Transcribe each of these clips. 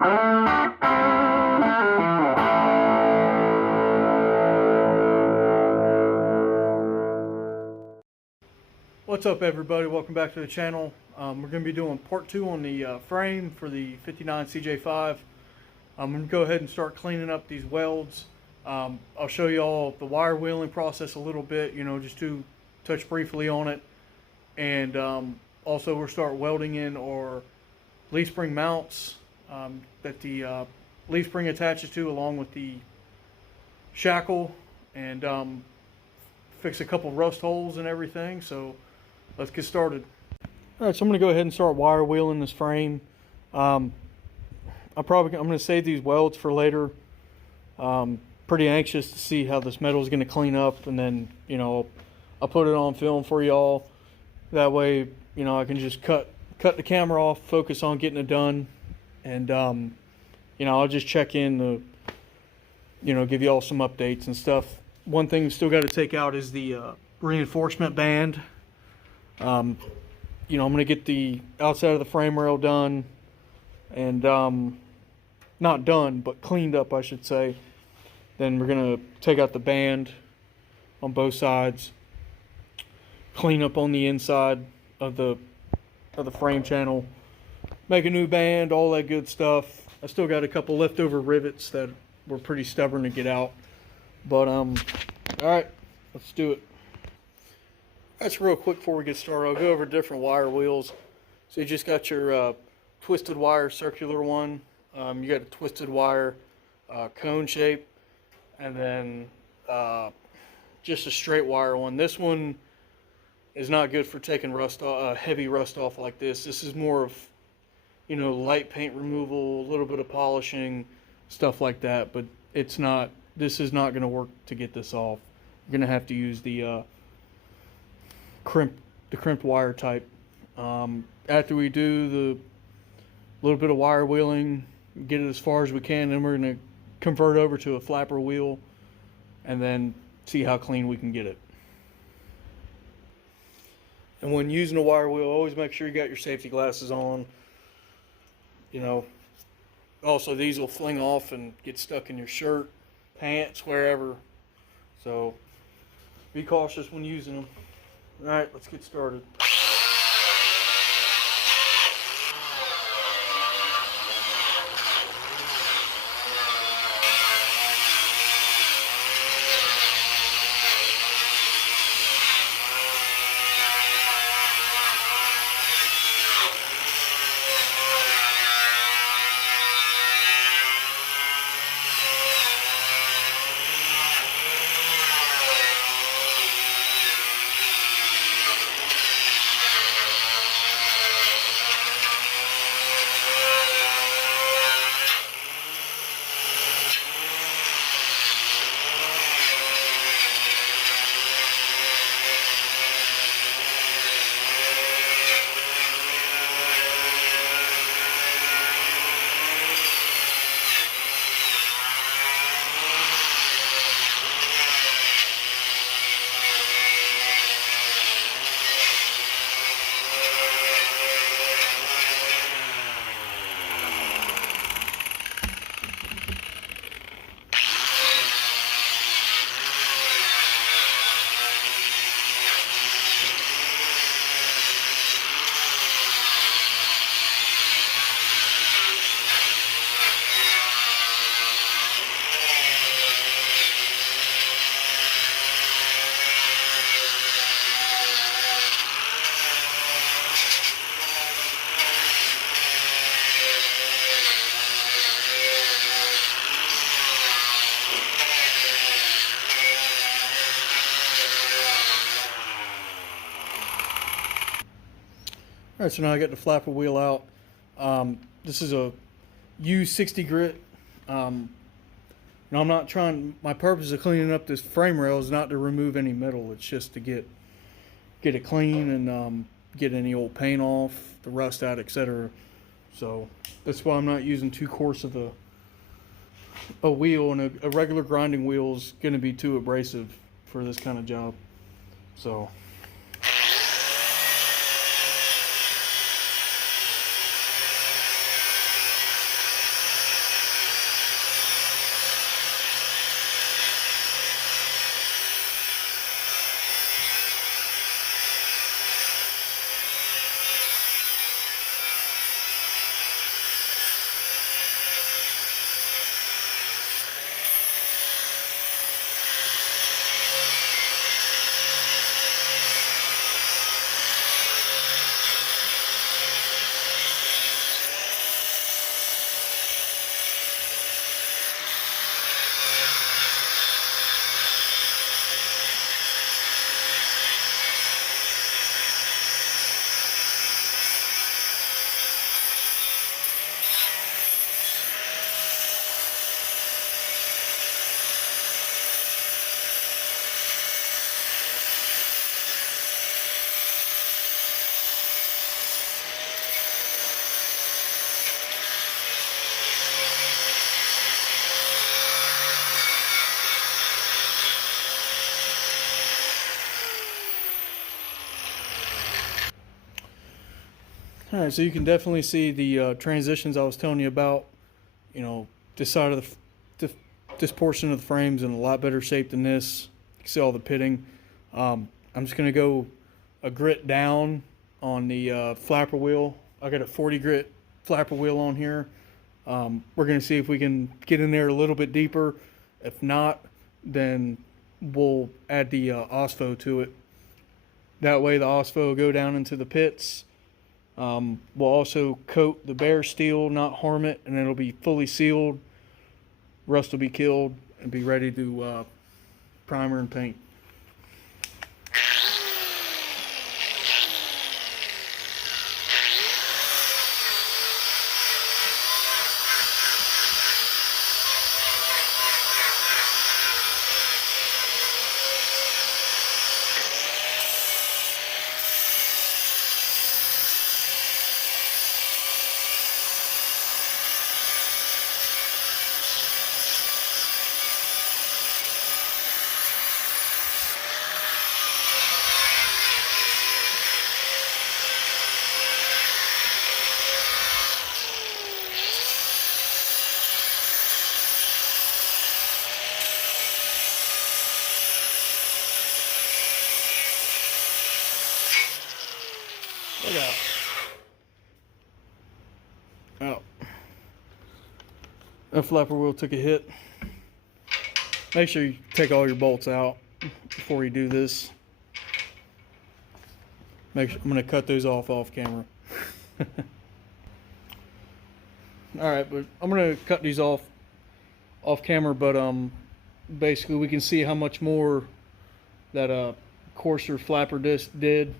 What's up, everybody? Welcome back to the channel. We're going to be doing part 2 on the frame for the 59 CJ-5. I'm going to go ahead and start cleaning up these welds. I'll show you all the wire wheeling process a little bit, just to touch briefly on it. And also we'll start welding in our leaf spring mounts that the leaf spring attaches to, along with the shackle, and fix a couple rust holes and everything. So let's get started. All right, so I'm going to go ahead and start wire wheeling this frame. I'm going to save these welds for later. Pretty anxious to see how this metal is going to clean up, and then I'll put it on film for y'all. That way, I can just cut the camera off, focus on getting it done, and I'll just check in to give y'all some updates and stuff. One thing we still got to take out is the reinforcement band. I'm going to get the outside of the frame rail done, and not done, but cleaned up, I should say. Then we're going to take out the band on both sides, clean up on the inside of the frame channel, make a new band, all that good stuff. I still got a couple leftover rivets that were pretty stubborn to get out, but all right, let's do it. That's real quick before we get started. I'll go over different wire wheels. So you just got your twisted wire circular one. You got a twisted wire cone shape, and then just a straight wire one. This one is not good for taking rust off, heavy rust off like this. This is more of light paint removal, a little bit of polishing, stuff like that. But it's not. This is not going to work to get this off. You're going to have to use the crimped wire type. After we do the little bit of wire wheeling, get it as far as we can, then we're going to convert over to a flapper wheel and then see how clean we can get it. And when using a wire wheel, always make sure you got your safety glasses on. Also, these will fling off and get stuck in your shirt, pants, wherever. So be cautious when using them. All right, let's get started. All right, so now I got the flapper wheel out. This is a U60 grit. Now I'm not trying, my purpose of cleaning up this frame rail is not to remove any metal. It's just to get it clean and get any old paint off, the rust out, etc. So that's why I'm not using too coarse of a wheel, and a regular grinding wheel is going to be too abrasive for this kind of job. So Alright, so you can definitely see the transitions I was telling you about. You know, this side of this portion of the frame's in a lot better shape than this. You can see all the pitting. I'm just going to go a grit down on the flapper wheel. I got a 40 grit flapper wheel on here. We're going to see if we can get in there a little bit deeper. If not, then we'll add the OSFO to it. That way the OSFO will go down into the pits. We'll also coat the bare steel, not harm it, and it'll be fully sealed. Rust will be killed and be ready to primer and paint. Look out. Oh. That flapper wheel took a hit. Make sure you take all your bolts out before you do this. I'm going to cut those off camera. Alright, but I'm going to cut these off camera, but basically we can see how much more that coarser flapper disc did.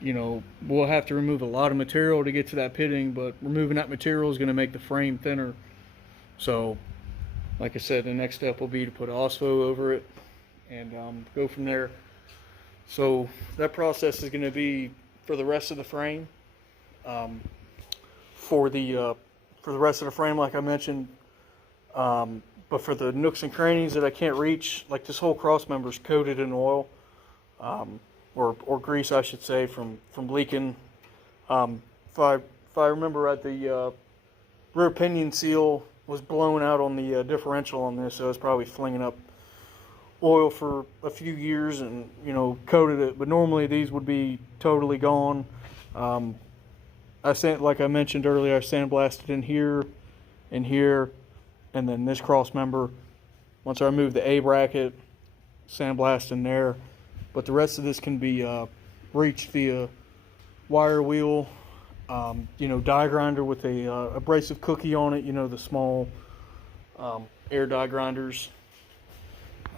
You know, we'll have to remove a lot of material to get to that pitting, but removing that material is going to make the frame thinner. So, like I said, the next step will be to put OSFO over it and go from there. So that process is going to be for the rest of the frame. For the rest of the frame, like I mentioned, but for the nooks and crannies that I can't reach, like this whole cross member is coated in oil. Or grease, I should say, from leaking. If I remember right, the rear pinion seal was blown out on the differential on this, so it was probably flinging up oil for a few years and, you know, coated it. But normally these would be totally gone. Like I mentioned earlier, I sandblasted in here, and then this cross member. Once I remove the A bracket, sandblast in there. But the rest of this can be reached via wire wheel, you know, die grinder with a abrasive cookie on it, you know, the small air die grinders.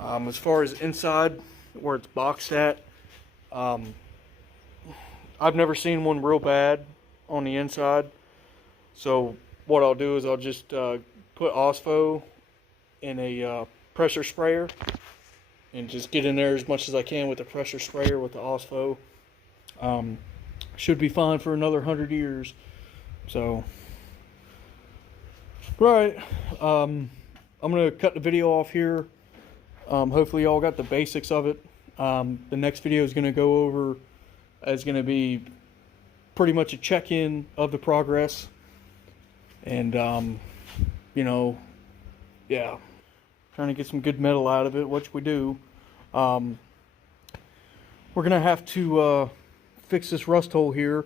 As far as inside, where it's boxed at, I've never seen one real bad on the inside. So what I'll do is I'll just put OSFO in a pressure sprayer and just get in there as much as I can with the pressure sprayer with the OSFO. Should be fine for another 100 years. So, right, I'm gonna cut the video off here. Hopefully y'all got the basics of it. The next video is gonna go over, is gonna be pretty much a check-in of the progress. And, you know, yeah. Trying to get some good metal out of it, which we do. We're going to have to fix this rust hole here.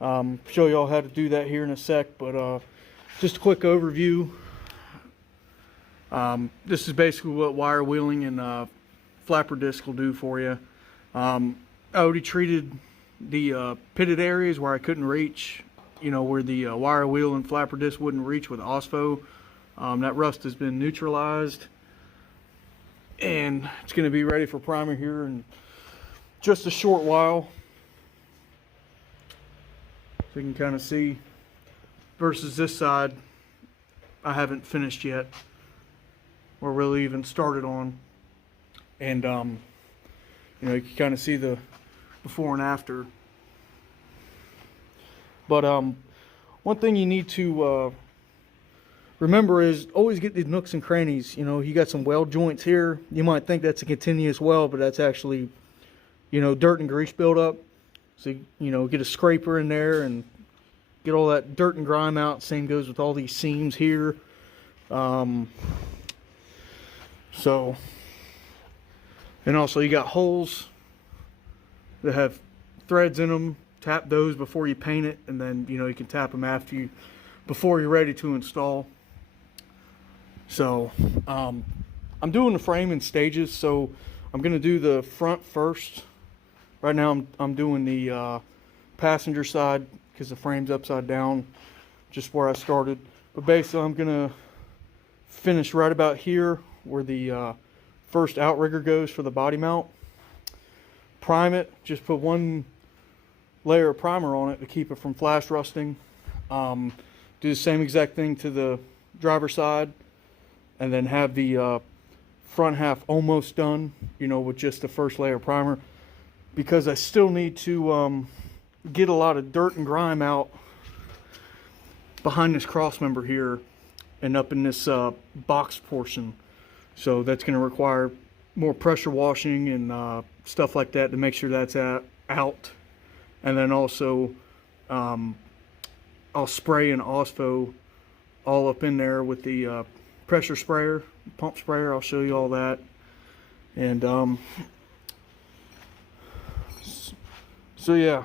Show y'all how to do that here in a sec, but just a quick overview. This is basically what wire wheeling and flapper disc will do for you. I already treated the pitted areas where I couldn't reach, you know, where the wire wheel and flapper disc wouldn't reach with OSFO. That rust has been neutralized, and it's going to be ready for primer here in just a short while. So you can kind of see, versus this side, I haven't finished yet, or really even started on. And you know, you can kind of see the before and after. But one thing you need to remember is always get these nooks and crannies. You know, you got some weld joints here. You might think that's a continuous weld, but that's actually, you know, dirt and grease buildup. So you know, get a scraper in there and get all that dirt and grime out. Same goes with all these seams here. So, and also you got holes that have threads in them. Tap those before you paint it, and then you know you can tap them before you're ready to install. So I'm doing the frame in stages. So I'm gonna do the front first. Right now I'm doing the passenger side because the frame's upside down, just where I started. But basically I'm gonna finish right about here where the first outrigger goes for the body mount. Prime it, just put one layer of primer on it to keep it from flash rusting. Do the same exact thing to the driver's side, and then have the front half almost done, you know, with just the first layer of primer, because I still need to get a lot of dirt and grime out behind this cross member here and up in this box portion. So that's going to require more pressure washing and stuff like that to make sure that's out. And then also I'll spray an OSFO all up in there with the pressure sprayer, pump sprayer. I'll show you all that. And so yeah.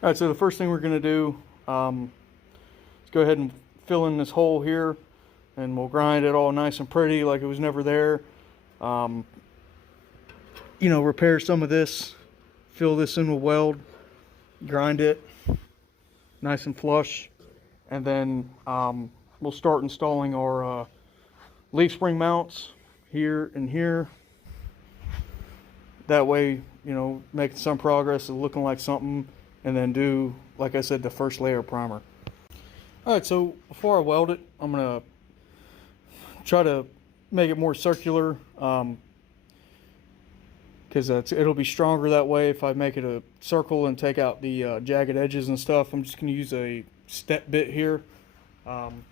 All right, so the first thing we're going to do, let's go ahead and fill in this hole here, and we'll grind it all nice and pretty like it was never there. You know, repair some of this, fill this in with weld, grind it nice and flush, and then we'll start installing our leaf spring mounts here and here. That way, you know, making some progress and looking like something, and then do, like I said, the first layer of primer. All right, so before I weld it, I'm gonna try to make it more circular, because it'll be stronger that way. If I make it a circle and take out the jagged edges and stuff, I'm just gonna use a step bit here.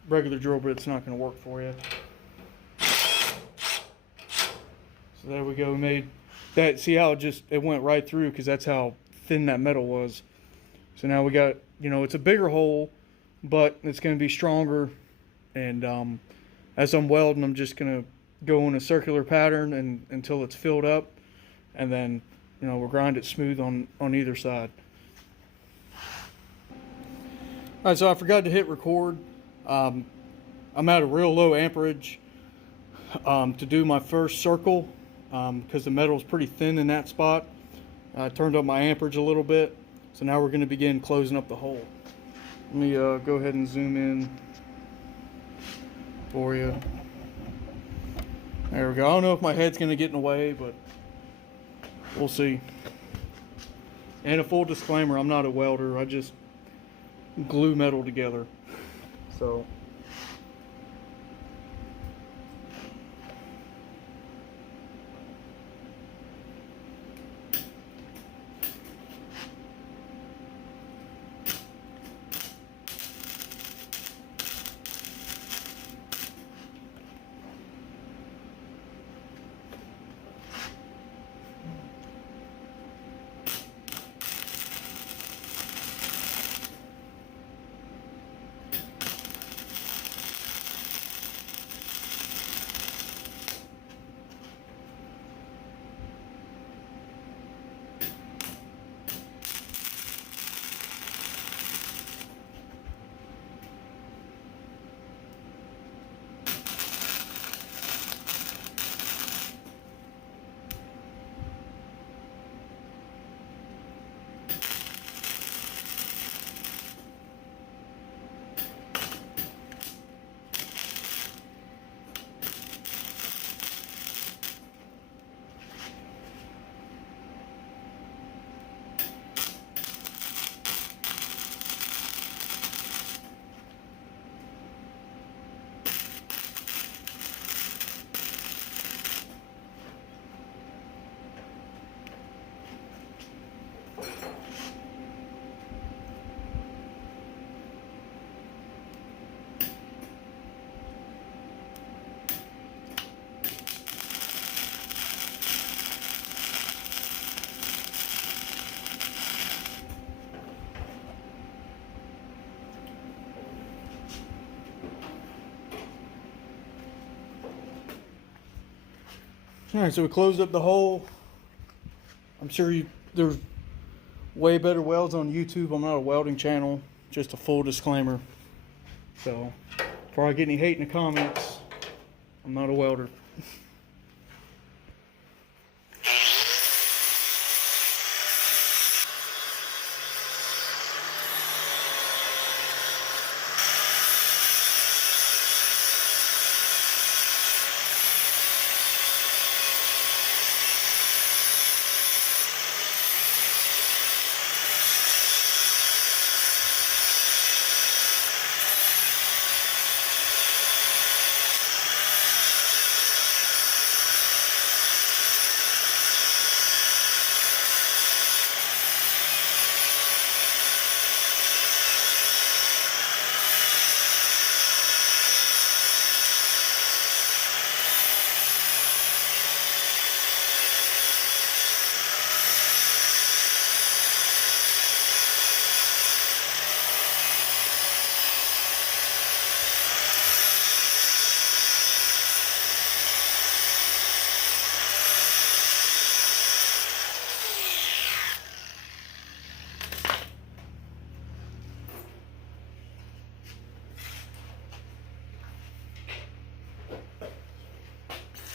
Regular drill bit's not gonna work for you. So there we go. We made that. See how it went right through, because that's how thin that metal was. So now we got, you know, it's a bigger hole, but it's going to be stronger. And as I'm welding, I'm just going to go in a circular pattern until it's filled up, and then, you know, we'll grind it smooth on either side. All right, so I forgot to hit record. I'm at a real low amperage to do my first circle, because the metal is pretty thin in that spot. I turned up my amperage a little bit. So now we're going to begin closing up the hole. Let me go ahead and zoom in for you. There we go. I don't know if my head's going to get in the way, but we'll see. And a full disclaimer, I'm not a welder. I just glue metal together. So All right, so we closed up the hole. I'm sure there's way better welds on YouTube. I'm not a welding channel, just a full disclaimer. So before I get any hate in the comments, I'm not a welder.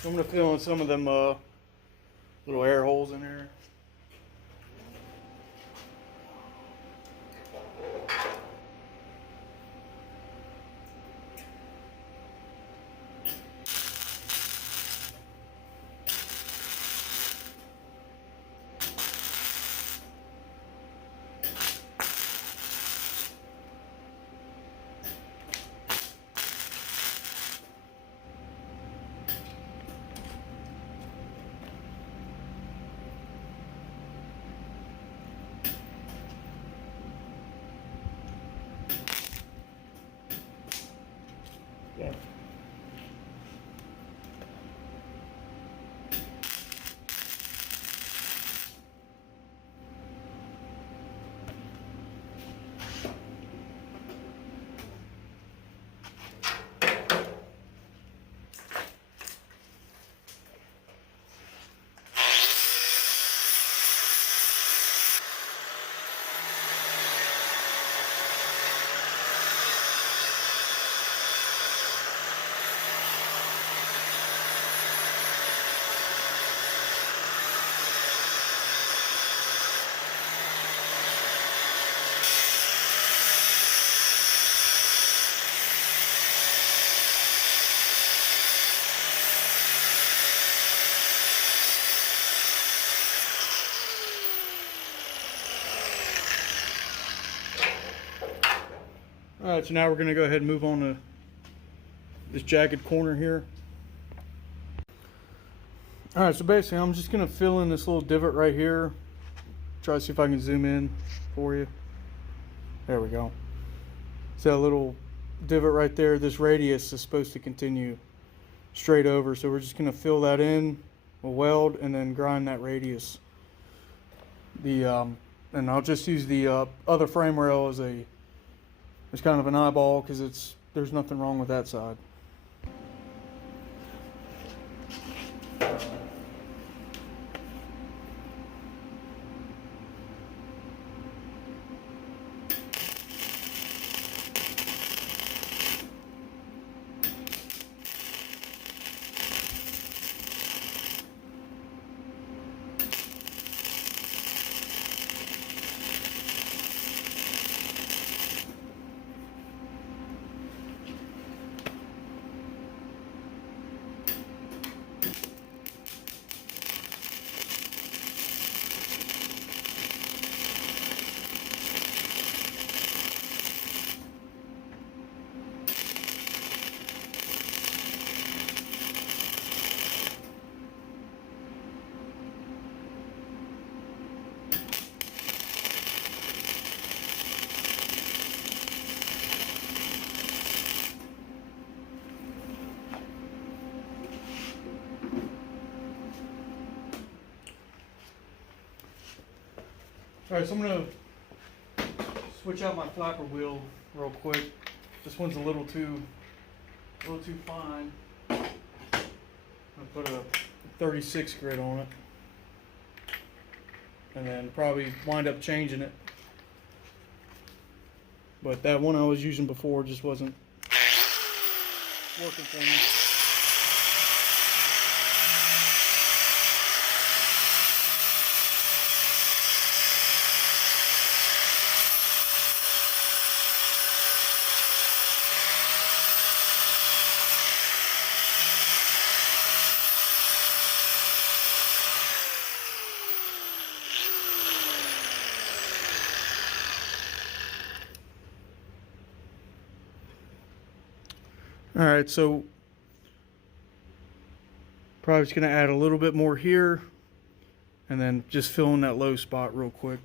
I'm gonna fill in some of them little air holes in there. Yeah. Alright, so now we're going to go ahead and move on to this jagged corner here. Alright, so basically I'm just going to fill in this little divot right here. Try to see if I can zoom in for you. There we go. So that little divot right there, this radius is supposed to continue straight over. So we're just going to fill that in, we'll weld, and then grind that radius. And I'll just use the other frame rail as kind of an eyeball, because there's nothing wrong with that side. Alright, so I'm going to switch out my flapper wheel real quick. This one's a little too fine. I'm going to put a 36 grit on it, and then probably wind up changing it. But that one I was using before just wasn't working for me. All right, so probably just gonna add a little bit more here and then just fill in that low spot real quick.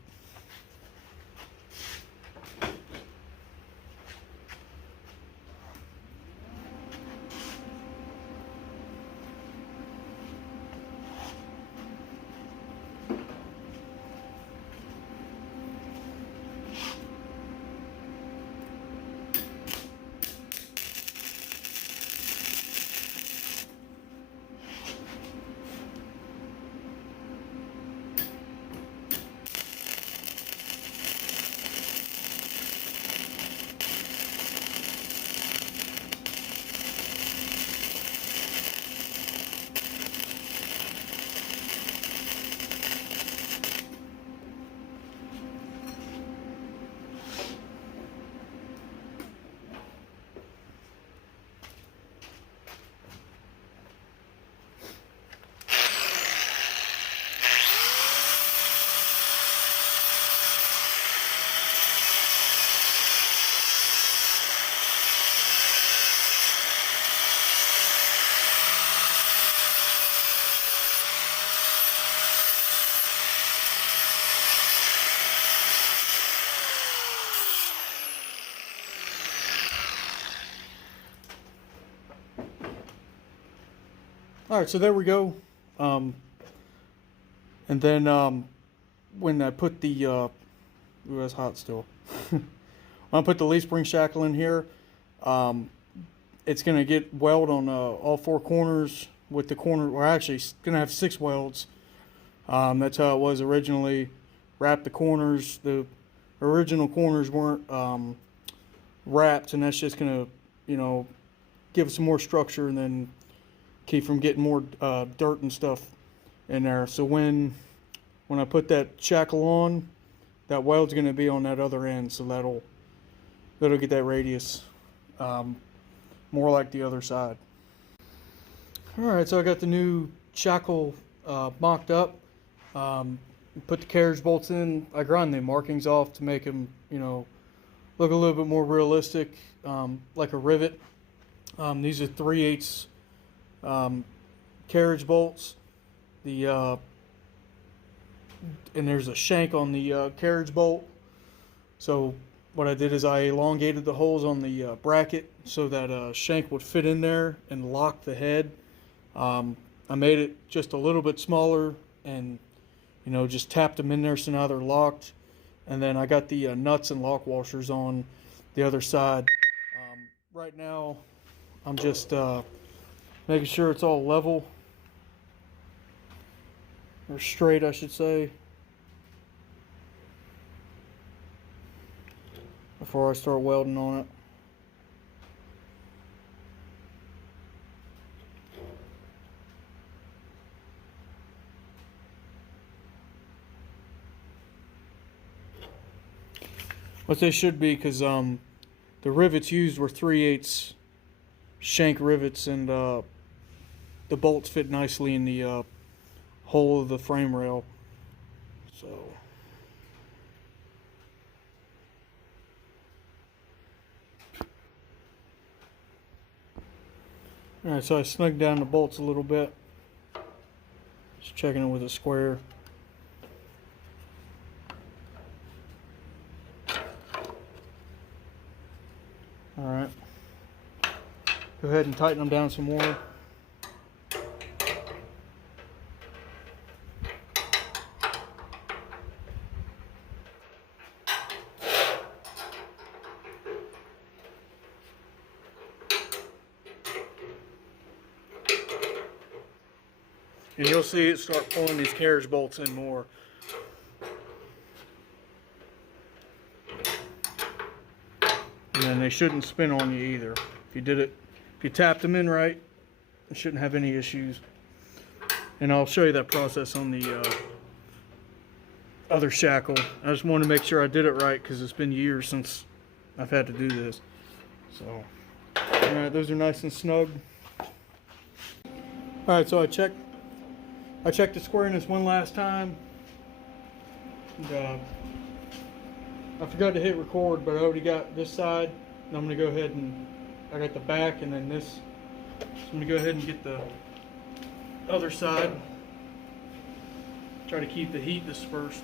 All right, so there we go. And then when I put the, ooh, that's hot still. When I put the leaf spring shackle in here, it's going to get weld on all four corners with the corner. We're actually going to have 6 welds. That's how it was originally. Wrap the corners. The original corners weren't wrapped, and that's just going to, you know, give it some more structure and then keep from getting more dirt and stuff in there. So when I put that shackle on, that weld's going to be on that other end, so that'll get that radius more like the other side. All right, so I got the new shackle mocked up. Put the carriage bolts in. I grind the markings off to make them, you know, look a little bit more realistic, like a rivet. These are 3/8 carriage bolts. And there's a shank on the carriage bolt. So what I did is I elongated the holes on the bracket so that shank would fit in there and lock the head. I made it just a little bit smaller and, you know, just tapped them in there so now they're locked. And then I got the nuts and lock washers on the other side. Right now I'm just making sure it's all level, or straight I should say, before I start welding on it. What they should be, because the rivets used were 3/8 shank rivets, and the bolts fit nicely in the hole of the frame rail. So alright, so I snugged down the bolts a little bit. Just checking it with a square. Alright. Go ahead and tighten them down some more. And you'll see it start pulling these carriage bolts in more. And then they shouldn't spin on you either. If you tapped them in right, you shouldn't have any issues. And I'll show you that process on the other shackle. I just want to make sure I did it right because it's been years since I've had to do this. So, alright, those are nice and snug. Alright, so I checked the squareness one last time. And, I forgot to hit record, but I already got this side. And I'm going to go ahead and I got the back and then this. So I'm going to go ahead and get the other side. Try to keep the heat dispersed.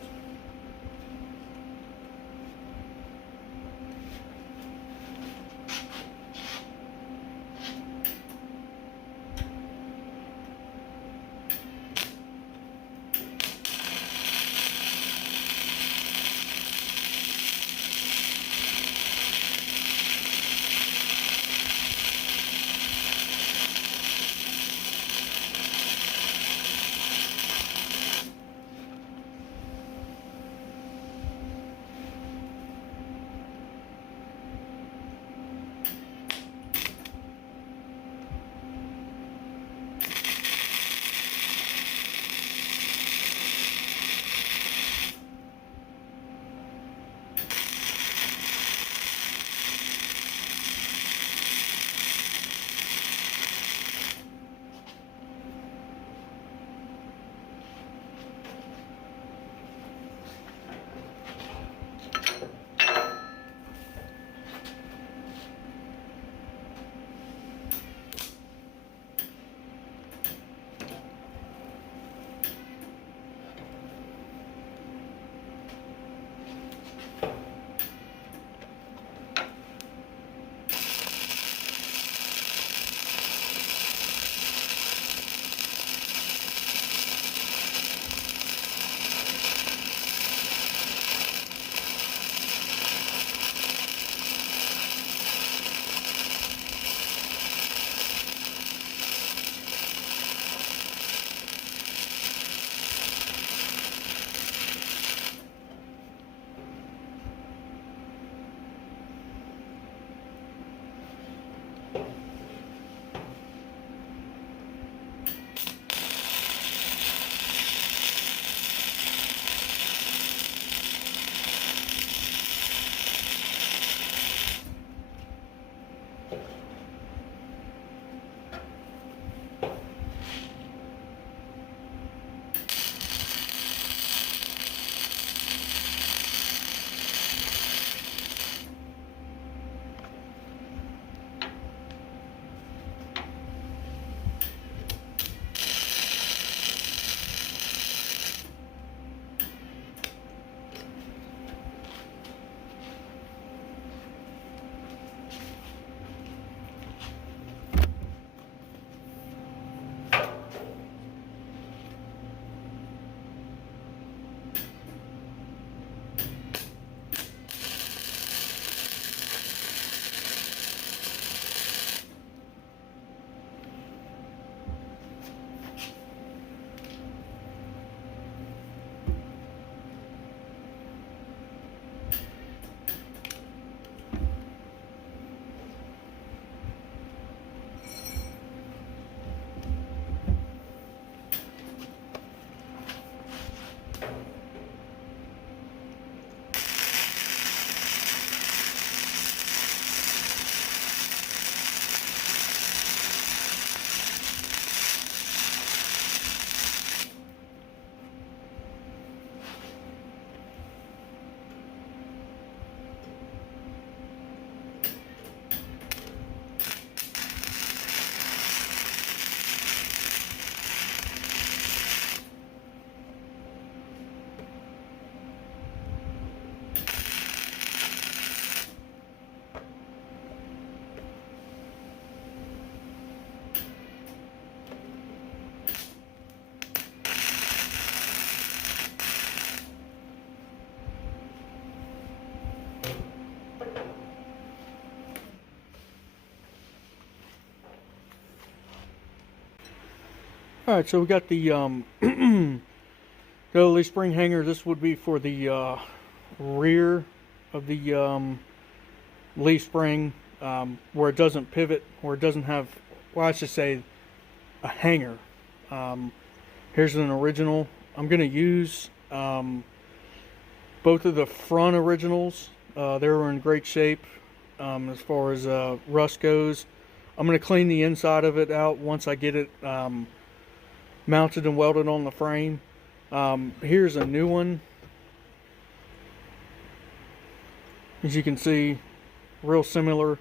All right, so we got the the leaf spring hanger. This would be for the rear of the leaf spring, where it doesn't pivot, where it doesn't have, well, I should say, a hanger. Here's an original. I'm going to use both of the front originals. They were in great shape as far as rust goes. I'm going to clean the inside of it out once I get it mounted and welded on the frame. Here's a new one. As you can see, real similar.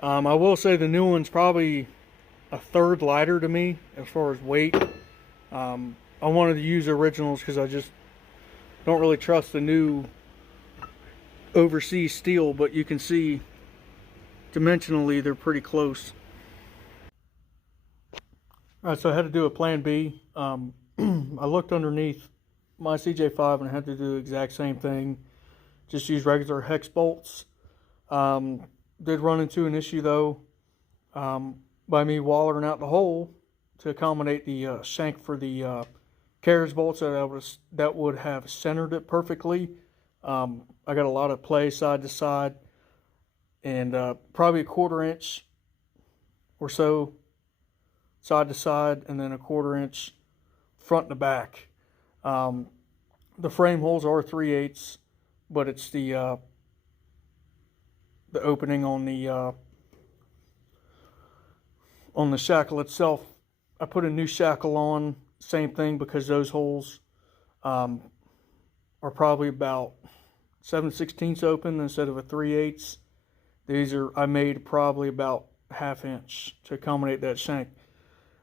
I will say the new one's probably a third lighter to me as far as weight. I wanted to use originals because I just don't really trust the new overseas steel, but you can see dimensionally they're pretty close. Alright, so I had to do a plan B. I looked underneath my CJ-5 and I had to do the exact same thing. Just use regular hex bolts. Did run into an issue though, by me wallering out the hole to accommodate the shank for the carriage bolts that would have centered it perfectly. I got a lot of play side to side, and probably a 1/4 inch or so side to side, and then a 1/4 inch front to back. The frame holes are 3/8, but it's the opening on the shackle itself. I put a new shackle on, same thing, because those holes are probably about 7/16 open instead of a 3/8. These I made probably about 1/2 inch to accommodate that shank.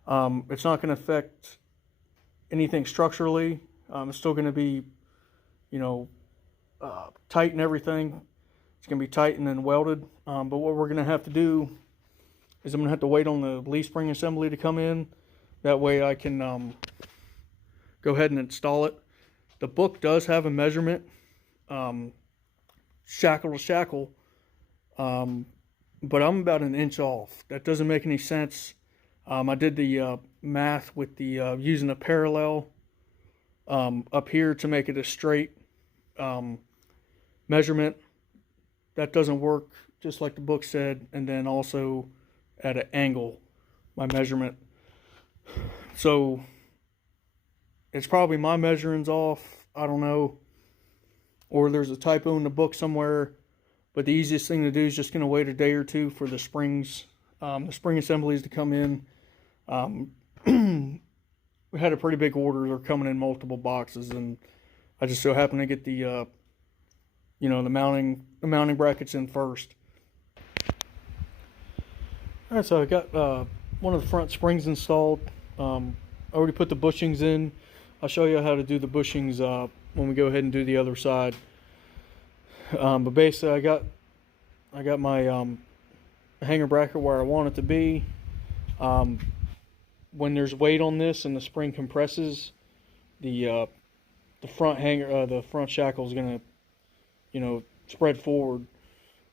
It's not going to affect anything structurally. It's still going to be, tight and everything. It's going to be tight and then welded. But what we're going to have to do is I'm going to have to wait on the leaf spring assembly to come in. That way I can go ahead and install it. The book does have a measurement, shackle to shackle, but I'm about 1 inch off. That doesn't make any sense. I did the math with the using a parallel up here to make it a straight measurement. That doesn't work, just like the book said, and then also at an angle, my measurement. So it's probably my measuring's off, I don't know, or there's a typo in the book somewhere. But the easiest thing to do is just going to wait a day or two for the springs, the spring assemblies to come in. We had a pretty big order. They're coming in multiple boxes, and I just so happened to get the the mounting brackets in first. All right, so I got one of the front springs installed. I already put the bushings in. I'll show you how to do the bushings when we go ahead and do the other side. But basically, I got my hanger bracket where I want it to be. When there's weight on this and the spring compresses, the front hanger, the front shackle is gonna, spread forward.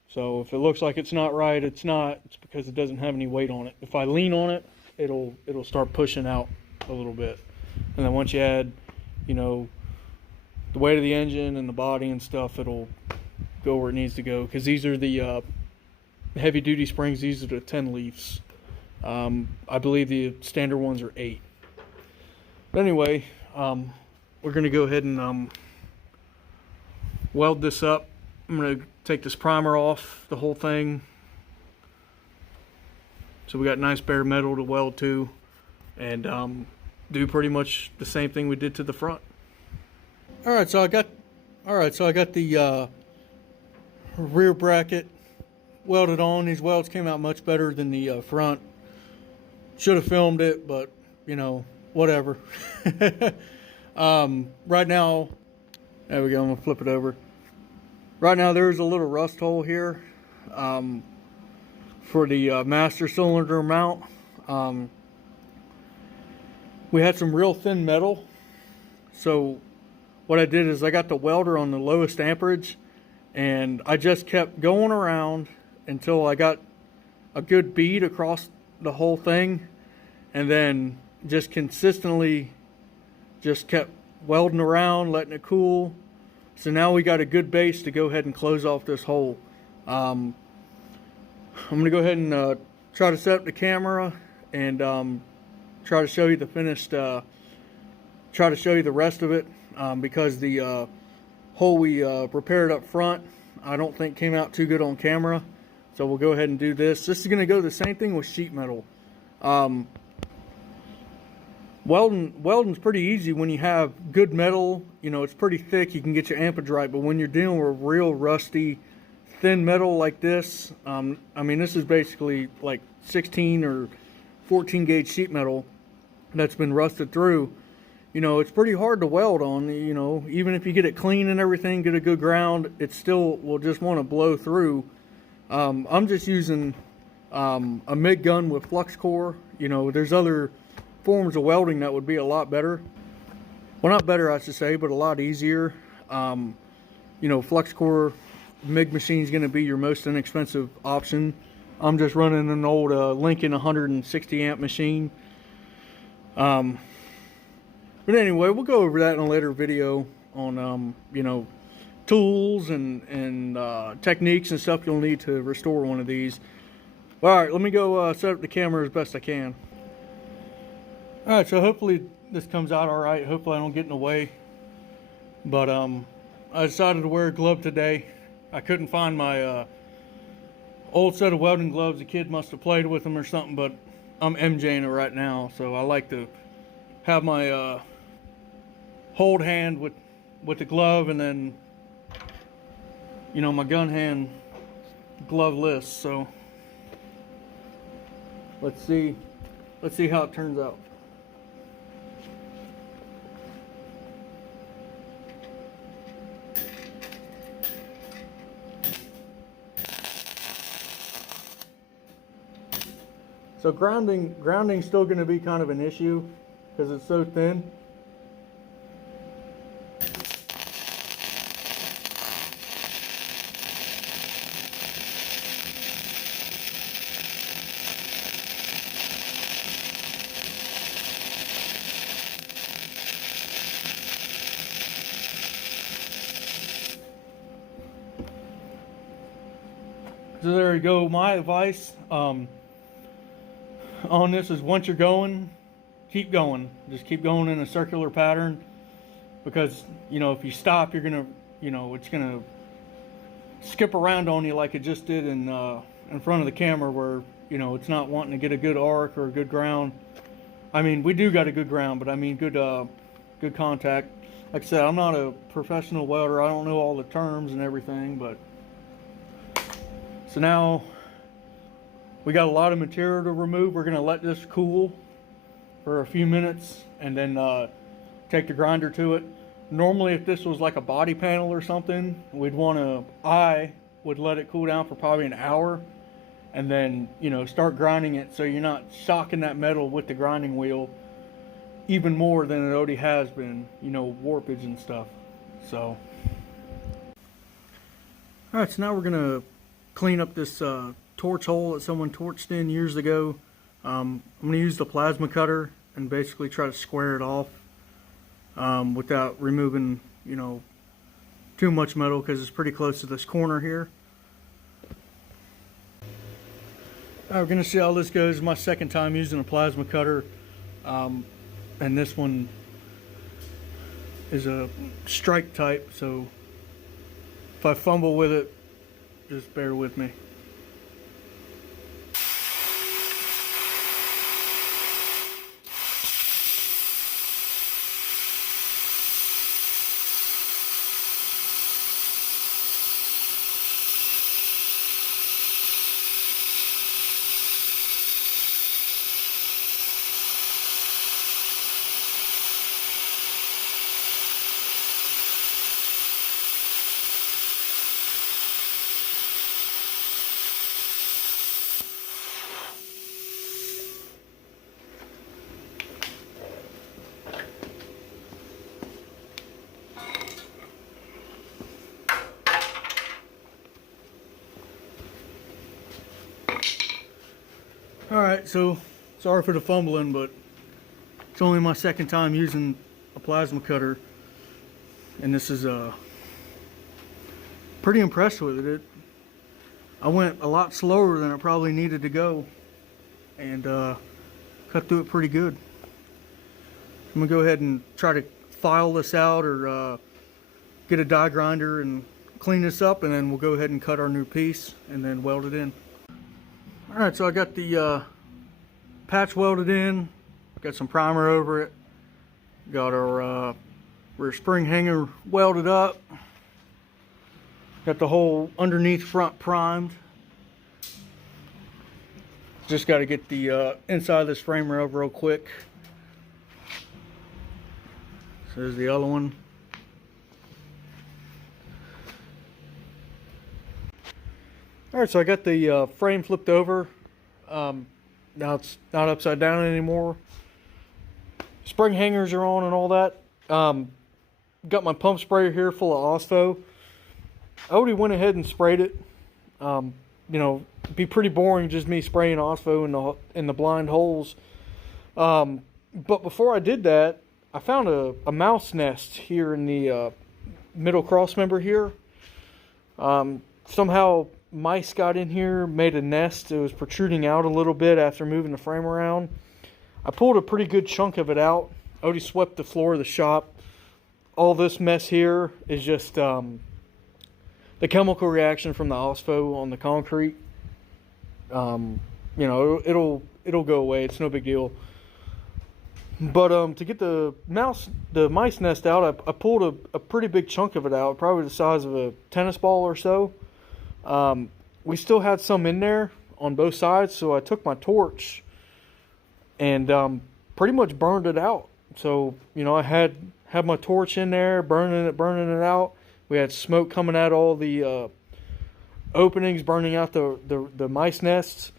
So if it looks like it's not right, it's not. It's because it doesn't have any weight on it. If I lean on it, it'll start pushing out a little bit. And then once you add, the weight of the engine and the body and stuff, it'll go where it needs to go. Because these are the heavy duty springs. These are the 10 leafs. I believe the standard ones are 8. But anyway, we're going to go ahead and weld this up. I'm going to take this primer off the whole thing. So we got nice bare metal to weld to, and do pretty much the same thing we did to the front. All right, so I got the rear bracket welded on. These welds came out much better than the front. Should have filmed it, but whatever. Right now, there we go. I'm gonna flip it over. Right now, there's a little rust hole here for the master cylinder mount. We had some real thin metal, so what I did is I got the welder on the lowest amperage, and I just kept going around until I got a good bead across the whole thing, and then just consistently just kept welding around, letting it cool. So now we got a good base to go ahead and close off this hole. I'm going to go ahead and try to set up the camera and try to show you the finished, try to show you the rest of it, because the hole we repaired up front, I don't think came out too good on camera. So we'll go ahead and do this. This is going to go the same thing with sheet metal. Welding's pretty easy when you have good metal. You know, it's pretty thick, you can get your ampage right. But when you're dealing with real rusty, thin metal like this, I mean, this is basically like 16 or 14 gauge sheet metal that's been rusted through. You know, it's pretty hard to weld on. You know, even if you get it clean and everything, get a good ground, it still will just want to blow through. I'm just using a MIG gun with flux core. You know, there's other forms of welding that would be a lot better. Well, not better, I should say, but a lot easier. You know, flux core MIG machine is going to be your most inexpensive option. I'm just running an old Lincoln 160 amp machine. But anyway, we'll go over that in a later video on you know, tools and techniques and stuff you'll need to restore one of these. All right, let me go set up the camera as best I can. All right, so hopefully this comes out all right. Hopefully I don't get in the way. But I decided to wear a glove today. I couldn't find my old set of welding gloves. The kid must have played with them or something, but I'm MJing it right now. So I like to have my hold hand with the glove, and then, you know, my gun hand gloveless. So let's see how it turns out. So grounding's still going to be kind of an issue because it's so thin. So there you go. My advice on this is, once you're going, keep going. Just keep going in a circular pattern, because, you know, if you stop, you're gonna, you know, it's gonna skip around on you like it just did in front of the camera, where, you know, it's not wanting to get a good arc or a good ground. I mean, we do got a good ground, but I mean good contact. Like I said, I'm not a professional welder. I don't know all the terms and everything, but so now we got a lot of material to remove. We're going to let this cool for a few minutes and then take the grinder to it. Normally, if this was like a body panel or something, I would let it cool down for probably an hour and then, you know, start grinding it, so you're not shocking that metal with the grinding wheel even more than it already has been, you know, warpage and stuff. So, all right, so now we're going to clean up this torch hole that someone torched in years ago. I'm going to use the plasma cutter and basically try to square it off without removing, you know, too much metal, because it's pretty close to this corner here. All right, we're going to see how this goes. My second time using a plasma cutter, and this one is a strike type, so if I fumble with it, just bear with me. Alright, so sorry for the fumbling, but only my second time using a plasma cutter, and this is pretty impressed with it. I went a lot slower than I probably needed to go, and cut through it pretty good. I'm gonna go ahead and try to file this out, or get a die grinder and clean this up, and then we'll go ahead and cut our new piece and then weld it in. Alright, so I got the patch welded in, got some primer over it, got our rear spring hanger welded up, got the whole underneath front primed. Just got to get the inside of this frame rail real quick. So there's the other one. Alright, so I got the frame flipped over. Now it's not upside down anymore. Spring hangers are on and all that. Got my pump sprayer here full of OSFO. I already went ahead and sprayed it. You know, it'd be pretty boring just me spraying OSFO in the blind holes. But before I did that, I found a mouse nest here in the middle cross member here. Somehow mice got in here, made a nest. It was protruding out a little bit after moving the frame around. I pulled a pretty good chunk of it out. I already swept the floor of the shop. All this mess here is just the chemical reaction from the OSFO on the concrete. You know, it'll go away. It's no big deal. But to get the mice nest out, I pulled a pretty big chunk of it out, probably the size of a tennis ball or so. We still had some in there on both sides, so I took my torch and pretty much burned it out. So, you know, I had my torch in there, burning it out. We had smoke coming out all the openings, burning out the mice nests.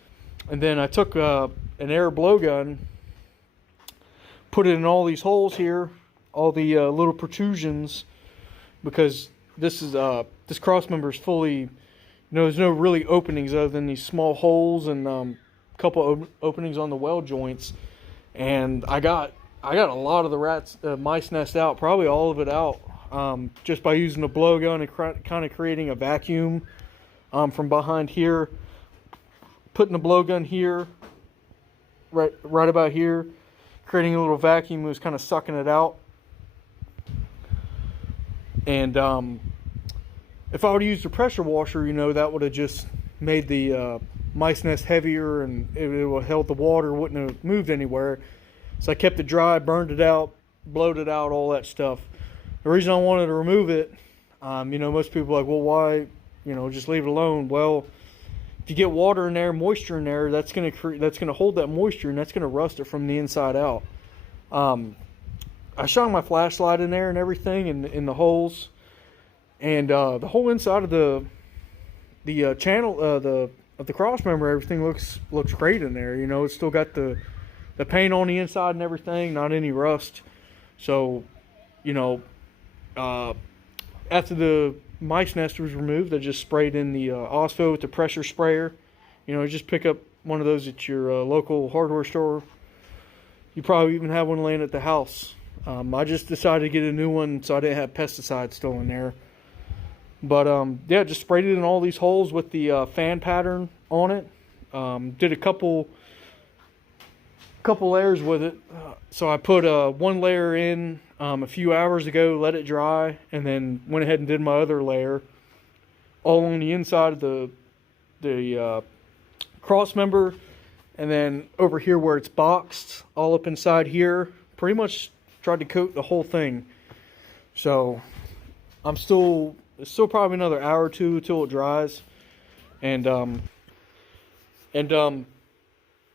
And then I took an air blowgun, put it in all these holes here, all the little protrusions, because this cross member is fully, you know, there's no really openings other than these small holes and a couple openings on the weld joints. And I got a lot of the mice nest out, probably all of it out, just by using a blowgun and kind of creating a vacuum from behind here, putting the blowgun here, right about here, creating a little vacuum. It was kind of sucking it out. And if I would have used a pressure washer, you know, that would have just made the mice nest heavier, and it would have held the water, wouldn't have moved anywhere. So I kept it dry, burned it out, blowed it out, all that stuff. The reason I wanted to remove it, you know, most people are like, well, why, you know, just leave it alone. Well, if you get water in there, moisture in there, that's gonna hold that moisture, and that's gonna rust it from the inside out. I shone my flashlight in there and everything in the holes, and the whole inside of the channel of the cross member, everything looks great in there. You know, it's still got the paint on the inside and everything, not any rust. So, you know, after the mice nest was removed, I just sprayed in the OSFO with the pressure sprayer. You know, just pick up one of those at your local hardware store. You probably even have one laying at the house. I just decided to get a new one so I didn't have pesticides still in there. But yeah, just sprayed it in all these holes with the fan pattern on it. Did a couple layers with it. So I put one layer in a few hours ago, let it dry, and then went ahead and did my other layer all on the inside of the cross member, and then over here where it's boxed, all up inside here. Pretty much tried to coat the whole thing. So it's still probably another hour or two till it dries. And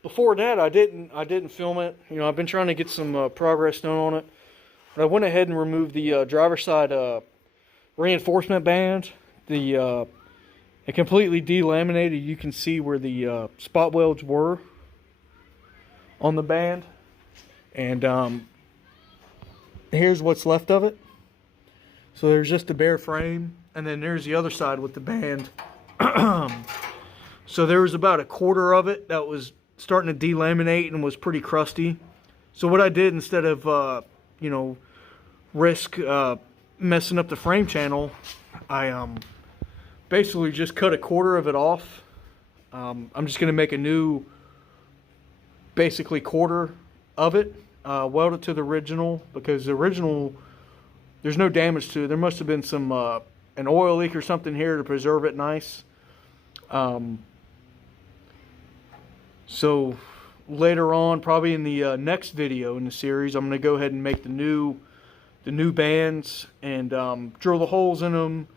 before that, I didn't film it. You know, I've been trying to get some progress done on it. But I went ahead and removed the driver's side reinforcement band. It completely delaminated. You can see where the spot welds were on the band. And here's what's left of it. So there's just a bare frame, and then there's the other side with the band. So there was about a quarter of it that was starting to delaminate and was pretty crusty. So what I did, instead of you know, risk messing up the frame channel, I basically just cut 1/4 of it off. I'm just gonna make a new, basically 1/4 of it, weld it to the original, because the original, there's no damage to it. There must have been some an oil leak or something here to preserve it nice. So later on, probably in the next video in the series, I'm going to go ahead and make the new bands and drill the holes in them,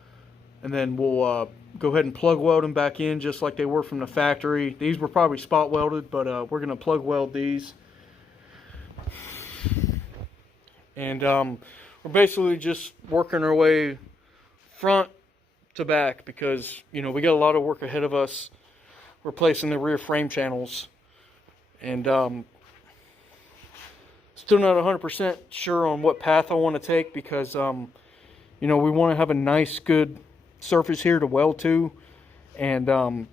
and then we'll go ahead and plug weld them back in just like they were from the factory. These were probably spot welded, but we're going to plug weld these. And we're basically just working our way front to back, because, you know, we got a lot of work ahead of us replacing the rear frame channels. And still not 100% sure on what path I want to take, because you know, we want to have a nice good surface here to weld to. And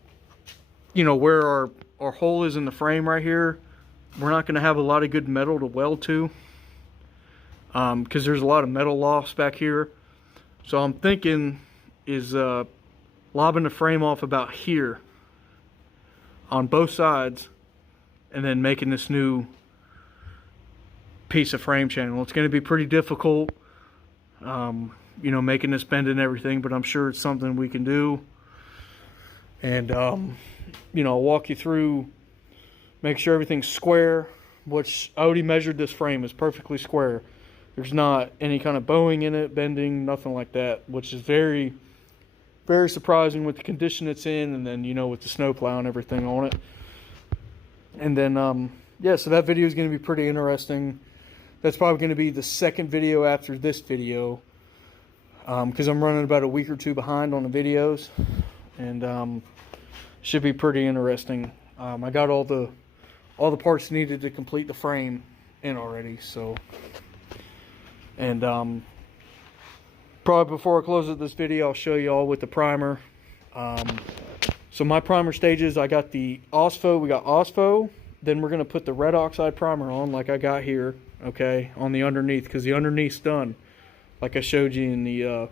you know, where our hole is in the frame right here, we're not going to have a lot of good metal to weld to, because there's a lot of metal loss back here. So I'm thinking is lobbing the frame off about here on both sides, and then making this new piece of frame channel. It's going to be pretty difficult, you know, making this bend and everything, but I'm sure it's something we can do. And you know, I'll walk you through, make sure everything's square, which I already measured. This frame is perfectly square. There's not any kind of bowing in it, bending, nothing like that, which is very, very surprising with the condition it's in, and then, you know, with the snowplow and everything on it. And then, yeah, so that video is going to be pretty interesting. That's probably going to be the second video after this video, because I'm running about a week or two behind on the videos, and should be pretty interesting. I got all the parts needed to complete the frame in already, so. And probably before I close out this video, I'll show you all with the primer. So my primer stages, I got the OSFO, we got OSFO, then we're going to put the red oxide primer on like I got here, okay, on the underneath, because the underneath's done, like I showed you in the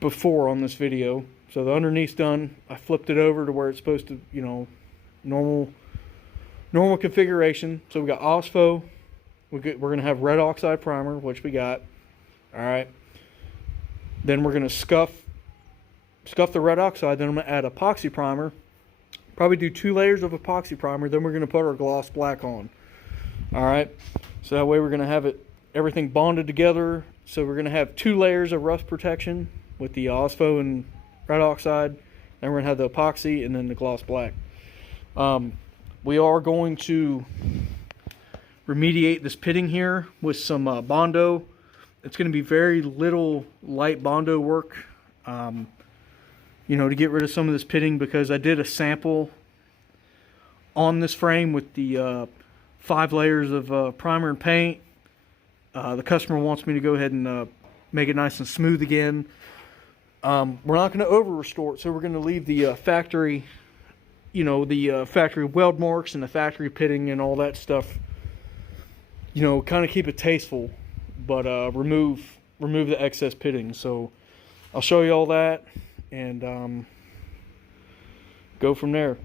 before on this video. So the underneath's done. I flipped it over to where it's supposed to, you know, normal configuration. So we got OSFO, we're going to have red oxide primer, which we got, all right. Then we're going to scuff the red oxide, then I'm going to add epoxy primer. Probably do 2 layers of epoxy primer, then we're going to put our gloss black on. Alright, so that way we're going to have everything bonded together. So we're going to have 2 layers of rust protection with the OSFO and red oxide. Then we're going to have the epoxy and then the gloss black. We are going to remediate this pitting here with some Bondo. It's going to be very little light Bondo work. You know, to get rid of some of this pitting, because I did a sample on this frame with the 5 layers of primer and paint. The customer wants me to go ahead and make it nice and smooth again. We're not going to over restore it, so we're going to leave the factory, you know, the factory weld marks and the factory pitting and all that stuff. You know, kind of keep it tasteful, but remove the excess pitting. So I'll show you all that, and go from there.